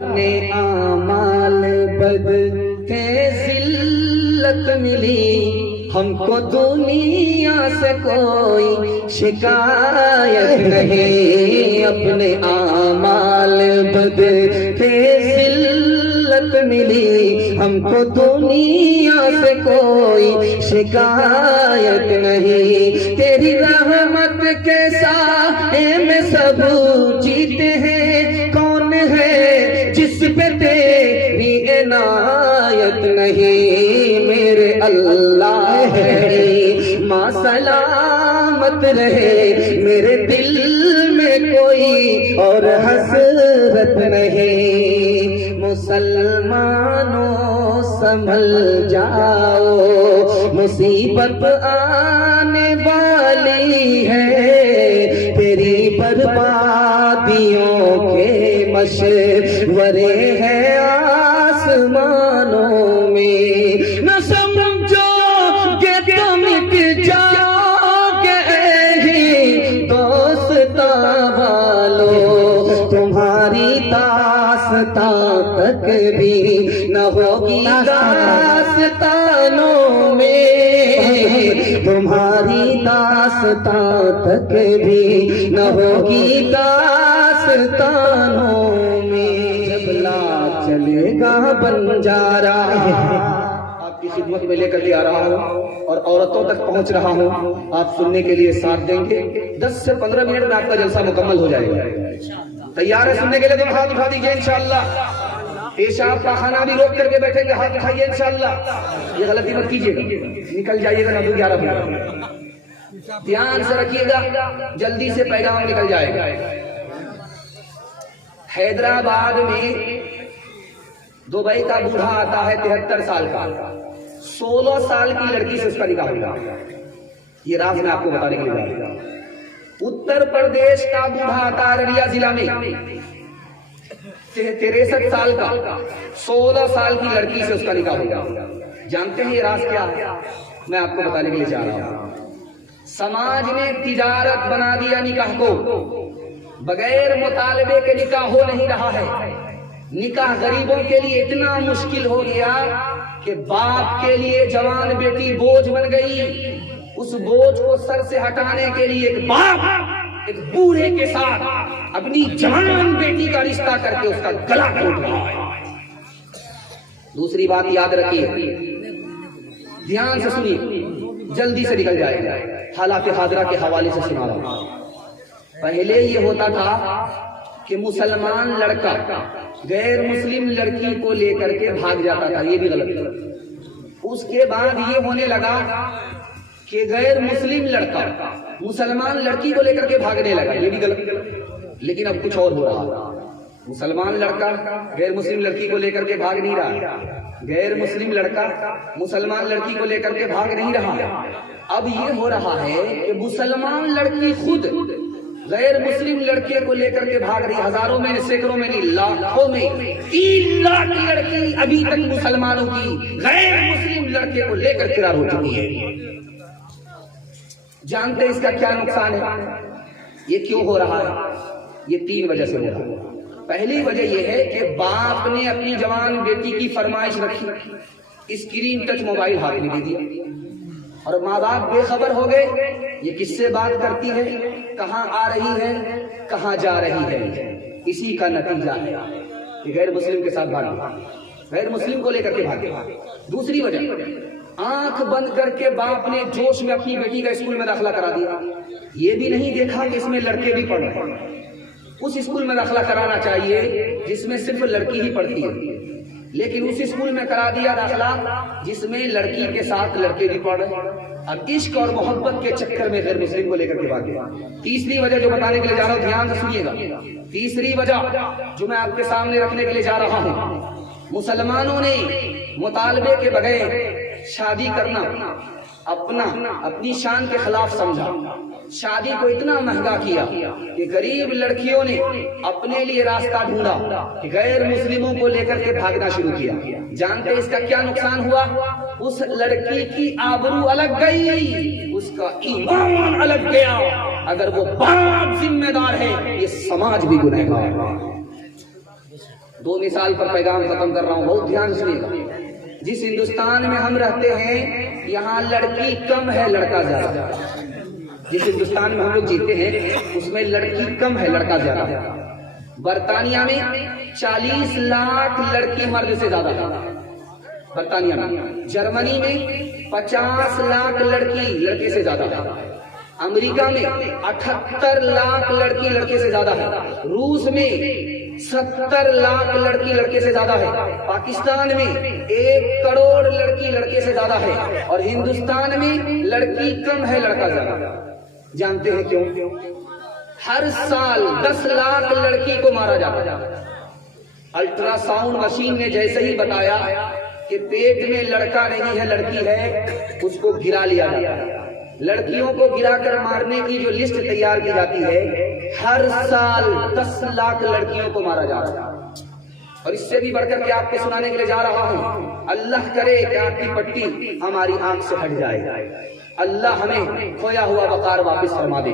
اپنے اعمال بد کے ذلت ملی، ہم کو دنیا سے کوئی شکایت نہیں۔ اپنے اعمال بد کے ذلت ملی، ہم کو دنیا سے کوئی شکایت نہیں۔ تیری رحمت کے سائے میں سب جیتے ہیں، کون ہے جس پہ تیری عنایت نہیں؟ میرے اللہ ہے ماں سلامت رہے، میرے دل میں کوئی اور حسرت نہیں۔ مسلمانوں سنبھل جاؤ، مصیبت آنے والی ہے، تیری بربادیوں کے مشورے ہیں آسمانوں میں۔ نہ سمجھو کہ تم مٹ جاؤ گے دوستاں والو، تمہاری داستان تک بھی نہ ہوگی داستانوں میں، تمہاری داستان تک بھی نہ ہوگی داستانوں میں۔ جب لا چلے گا بنجارا، آپ کی خدمت میں لے کر کے آ رہا ہوں اور عورتوں تک پہنچ رہا ہوں، آپ سننے کے لیے ساتھ دیں گے۔ 10 سے 15 منٹ میں آپ کا جلسہ مکمل ہو جائے گا۔ تیار ہے سننے کے لیے؟ تو ہاتھ اٹھا دیجیے انشاءاللہ۔ پیشاب کا کھانا بھی روک کر کے بیٹھیں گے، ہاتھ اٹھائیے انشاءاللہ۔ یہ غلطی مت کیجیے گا، نکل جائیے گا نہ 11 بجے۔ دھیان سے رکھیے گا، جلدی سے پیغام نکل جائے گا۔ حیدرآباد میں دبئی کا بوڑھا آتا ہے 73 سال کا، 16 سال کی لڑکی سے اس کا نکاح ہوا۔ یہ راز میں آپ کو بتانے کے لیے جا رہا ہوں۔ اتر پردیش کا بوڑھا آتا ہے ارریہ ضلع میں، 63 سال کا، 16 سال کی لڑکی سے اس کا نکاح ہوا۔ جانتے ہیں یہ راز کیا ہے؟ میں آپ کو بتانے کے لیے جا رہا ہوں۔ سماج نے تجارت بنا دیا نکاح کو، بغیر مطالبے کے نکاح ہو نہیں رہا ہے۔ نکاح غریبوں کے لیے اتنا مشکل ہو گیا کہ باپ کے لیے جوان بیٹی بوجھ بن گئی۔ اس بوجھ کو سر سے ہٹانے کے لیے ایک باپ ایک بوڑھے کے ساتھ اپنی جوان بیٹی کا رشتہ کر کے اس کا گلا توڑ رہا ہے۔ دوسری بات یاد رکھیے، دھیان سے سنیے، جلدی سے نکل جائے گا۔ حالات حاضرہ کے حوالے سے سنا رہا ہوں۔ پہلے یہ ہوتا تھا کہ مسلمان لڑکا غیر مسلم لڑکی کو لے کر کے بھاگ جاتا تھا، یہ بھی غلط ہے۔ اس کے بعد یہ ہونے لگا کہ غیر مسلم لڑکا مسلمان لڑکی کو لے کر کے بھاگنے لگا، یہ بھی غلط۔ لیکن اب کچھ اور ہو رہا، مسلمان لڑکا غیر مسلم لڑکی کو لے کر کے بھاگ نہیں رہا، غیر مسلم لڑکا مسلمان لڑکی کو لے کر کے بھاگ نہیں رہا۔ اب یہ ہو رہا ہے کہ مسلمان لڑکی خود غیر مسلم لڑکے کو لے کر کے بھاگ رہی، ہزاروں میں سینکڑوں میں نہیں، لاکھوں میں 3 لاکھ کی لڑکی ابھی تک مسلمانوں کی غیر مسلم لڑکے کو لے کر فرار ہو چکی ہے۔ جانتے اس کا کیا نقصان ہے؟ یہ کیوں ہو رہا ہے؟ یہ 3 وجہ سے ہو رہا ہے۔ پہلی وجہ یہ ہے کہ باپ نے اپنی جوان بیٹی کی فرمائش رکھی، اسکرین ٹچ موبائل ہاتھ میں دے دیا، اور ماں باپ بے خبر ہو گئے یہ کس سے بات کرتی ہے، کہاں آ رہی ہے، کہاں جا رہی ہے۔ اسی کا نتیجہ ہے کہ غیر مسلم کے ساتھ بھاگے، غیر مسلم کو لے کر کے بھاگے۔ دوسری وجہ، آنکھ بند کر کے باپ نے جوش میں اپنی بیٹی کا اسکول میں داخلہ کرا دیا، یہ بھی نہیں دیکھا کہ اس میں لڑکے بھی پڑھ رہے ہیں۔ اس اسکول میں داخلہ کرانا چاہیے جس میں صرف لڑکی ہی پڑھتی ہے، لیکن اس اسکول میں کرا دیا داخلہ جس میں لڑکی کے ساتھ لڑکے بھی پڑھ رہے ہیں۔ اب عشق اور محبت کے چکر میں غیر مسلم کو لے کر کے بھاگے۔ تیسری وجہ جو بتانے کے لیے جا رہا ہوں، دھیان سے سنیے گا، تیسری وجہ جو میں آپ کے سامنے رکھنے کے لیے جا رہا ہوں، مسلمانوں نے مطالبے کے بغیر شادی کرنا اپنی شان کے خلاف سمجھا۔ شادی کو اتنا مہنگا کیا کہ غریب لڑکیوں نے اپنے لیے راستہ ڈھونڈا کہ غیر مسلموں کو لے کر کے بھاگنا شروع کیا۔ جانتے اس کا کیا نقصان ہوا؟ اس لڑکی کی آبرو الگ گئی، اس کا ایمان الگ گیا۔ اگر وہ باپ ذمہ دار ہے، یہ سماج بھی گنہگار ہے۔ دو مثال پر پیغام ختم کر رہا ہوں، بہت دھیان سنیے گا۔ جس ہندوستان میں ہم رہتے ہیں یہاں لڑکی کم ہے لڑکا زیادہ۔ جس ہندوستان میں ہم لوگ جیتے ہیں اس میں لڑکی کم ہے لڑکا زیادہ ہے۔ برطانیہ میں 40 لاکھ لڑکی مرد سے زیادہ ہے برطانیہ میں۔ جرمنی میں 50 لاکھ لڑکی لڑکے سے زیادہ ہے۔ امریکہ میں 78 لاکھ لڑکی لڑکے سے زیادہ ہے۔ روس میں 70 لاکھ لڑکی لڑکے سے زیادہ ہے۔ پاکستان میں 1 کروڑ لڑکی لڑکے سے زیادہ ہے، اور ہندوستان میں لڑکی کم ہے لڑکا زیادہ۔ جانتے ہیں کیوں؟ ہر سال 10 لاکھ لڑکی کو مارا جاتا ہے۔ الٹرا ساؤنڈ مشین نے جیسے ہی بتایا کہ پیٹ میں لڑکا نہیں ہے لڑکی ہے، اس کو گرا لیا جاتا ہے۔ لڑکیوں کو گرا کر مارنے کی جو لسٹ تیار کی جاتی ہے، ہر سال 10 لاکھ لڑکیوں کو مارا جاتا ہے۔ اور اس سے بھی بڑھ کر کے آپ کو سنانے کے لیے جا رہا ہوں، اللہ کرے کہ آپ کی پٹی ہماری آنکھ سے ہٹ جائے، اللہ ہمیں کھویا ہوا وقار واپس فرما دے۔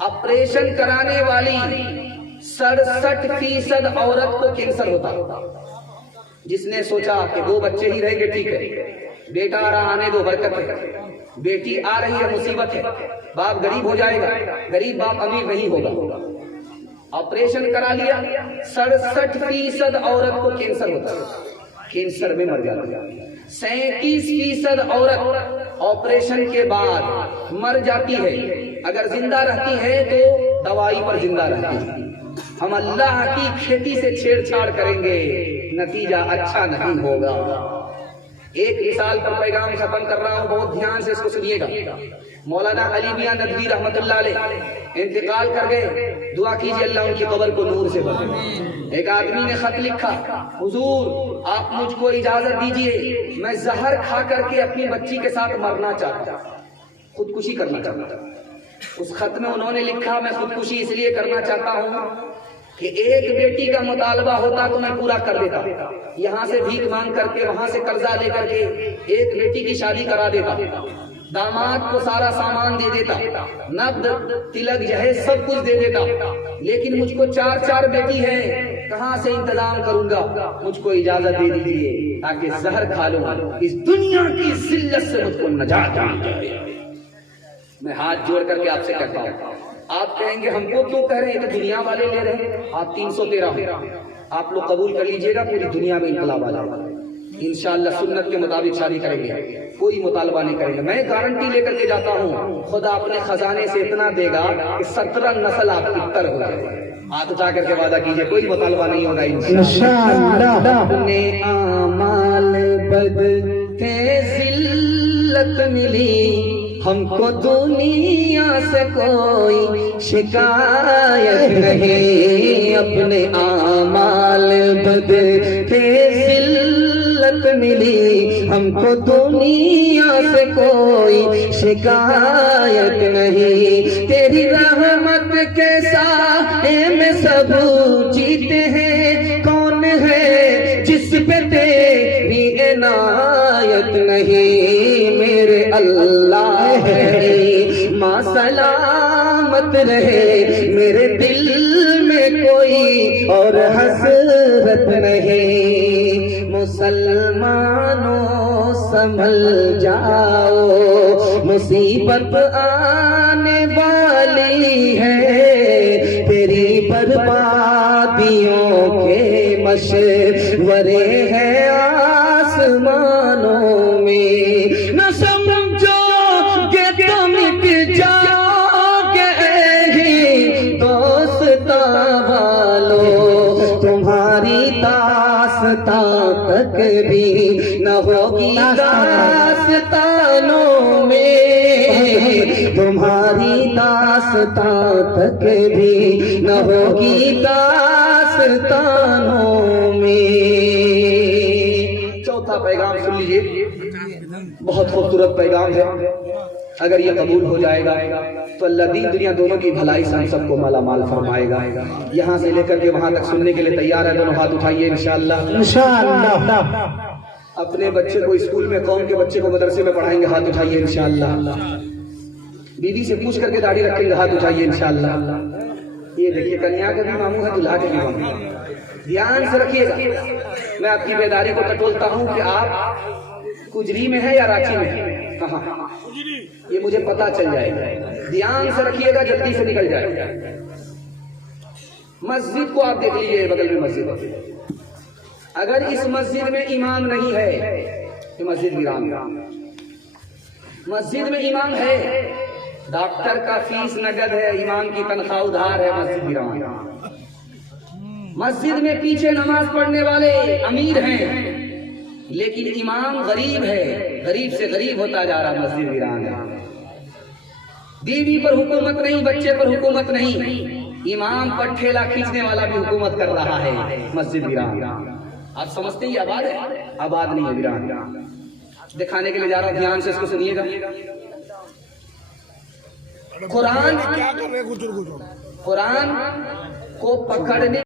آپریشن کرانے والی 67% عورت کو کینسر ہوتا۔ جس نے سوچا کہ 2 بچے ہی رہیں گے ٹھیک ہے، بیٹا آ رہا آنے دو برکت ہے، بیٹی آ رہی ہے مصیبت ہے، باپ غریب ہو جائے گا، غریب باپ امیر نہیں ہوگا۔ آپریشن کرا لیا، 67% عورت کو کینسر ہوتا ہے، کینسر میں مر جاتی ہے۔ 37% عورت آپریشن کے بعد مر جاتی ہے، اگر زندہ رہتی ہے تو دوائی پر زندہ رہتی ہے۔ ہم اللہ کی کھیتی سے چھیڑ چھاڑ کریں گے، نتیجہ اچھا نہیں ہوگا۔ ایک مثال پر پیغام ختم کر رہا ہوں، بہت دھیان سے اس کو سنیے گا۔ مولانا علی میاں ندوی رحمت اللہ علیہ انتقال کر گئے، دعا کیجیے اللہ ان کی قبر کو نور سے بھر دے۔ ایک آدمی نے خط لکھا، حضور آپ مجھ کو اجازت دیجیے، میں زہر کھا کر کے اپنی بچی کے ساتھ مرنا چاہتا ہوں، خودکشی کرنا چاہتا ہوں۔ اس خط میں انہوں نے لکھا، میں خودکشی اس لیے کرنا چاہتا ہوں کہ ایک بیٹی کا مطالبہ ہوتا تو میں پورا کر دیتا، یہاں سے بھیک مانگ کر کے وہاں سے قرضہ لے کر کے ایک بیٹی کی شادی کرا دیتا، داماد کو سارا سامان دے دیتا، نقد تلک جہیز سب کچھ دے دیتا، لیکن مجھ کو 4 بیٹی ہے، کہاں سے انتظام کروں گا؟ مجھ کو اجازت دے دیجیے تاکہ زہر کھا لوں، اس دنیا کی ذلت سے مجھ کو نجات مل جائے۔ میں ہاتھ جوڑ کر کے آپ سے کہتا ہوں، آپ کہیں گے ہم کو کیوں کہہ رہے ہیں کہ دنیا والے لے رہے ہیں؟ آپ 313 آپ لوگ قبول کر لیجئے گا، پوری دنیا میں انقلاب آ جائے گا انشاءاللہ۔ سنت کے مطابق شادی کریں گے، کوئی مطالبہ نہیں کریں گے۔ میں گارنٹی لے کر کے جاتا ہوں، خدا اپنے خزانے سے اتنا دے گا کہ 17 نسل آپ کی تر ہو جائے۔ ہاتھ اٹھا کر کے وعدہ کیجئے کوئی مطالبہ نہیں ہوگا انشاءاللہ۔ اپنے اعمال بد تھے ذلت ملی، ہم کو دنیا سے کوئی شکایت نہیں، اپنے اعمال بد تھے ذلت ملی، ہم کو دنیا سے کوئی شکایت نہیں، تیری رحمت کے سائے میں سب جیتے ہیں، کون ہے جس پہ تیری عنایت نہیں، میرے اللہ ہے ماں سلامت رہے، میرے دل میں کوئی اور حسرت نہیں، مسلمانوں سنبھل جاؤ، مصیبت آنے والی ہے، تیری بربادیوں کے مشورے ہیں آسمانوں میں، نہ سمجھو کہ تم مٹ جاؤ گے دوستاں والو، تمہاری داستان تک بھی نہ ہوگی داستانوں میں، تمہاری داستان تک بھی نہ ہوگی داستانوں میں۔ چوتھا پیغام سن لیجیے، بہت خوبصورت پیغام ہے، اگر یہ قبول ہو جائے گا تو اللہ دین دنیا دونوں کی بھلائی سے ہم سب کو مالا مال فرمائے گا۔ یہاں سے لے کر کے وہاں تک سننے کے لیے تیار ہے؟ دونوں ہاتھ اٹھائیے انشاءاللہ۔ انشاءاللہ اپنے بچے کو اسکول میں، قوم کے بچے کو مدرسے میں پڑھائیں گے، ہاتھ اٹھائیے انشاءاللہ۔ بیوی سے پوچھ کر کے داڑھی رکھیں گے، ہاتھ اٹھائیے انشاءاللہ۔ یہ دیکھیے کنیا کا بھی ماموں ہے، دلہا کا بھی ماموں ہے۔ دھیان سے رکھیے گا، میں آپ کی بیداری کو ٹٹولتا ہوں کہ آپ کجری میں ہے یا راچی میں ہے، کہاں، یہ مجھے پتا چل جائے گا، دھیان سے رکھیے گا، جلدی سے نکل جائے گا۔ مسجد کو آپ دیکھ لیجیے، بغل میں مسجد ہے، اگر اس مسجد میں امام نہیں ہے یہ مسجد ویران ہے۔ مسجد میں امام ہے، ڈاکٹر کا فیس نقد ہے، امام کی تنخواہ ادھار ہے، مسجد ویران ہے۔ مسجد میں پیچھے نماز پڑھنے والے امیر ہیں لیکن امام غریب ہے، غریب سے غریب ہوتا جا رہا، مسجد ویران ہے۔ بیوی پر حکومت نہیں، بچے پر حکومت نہیں، امام پر ٹھیلا کھینچنے والا بھی حکومت کر رہا ہے، مسجد ویران۔ آپ سمجھتے ہیں یہ آباد ہے؟ آباد نہیں ہے، ویران۔ دکھانے کے لیے جا رہا ہوں، دھیان سے اس کو سنیے گا۔ قرآن کو پکڑنے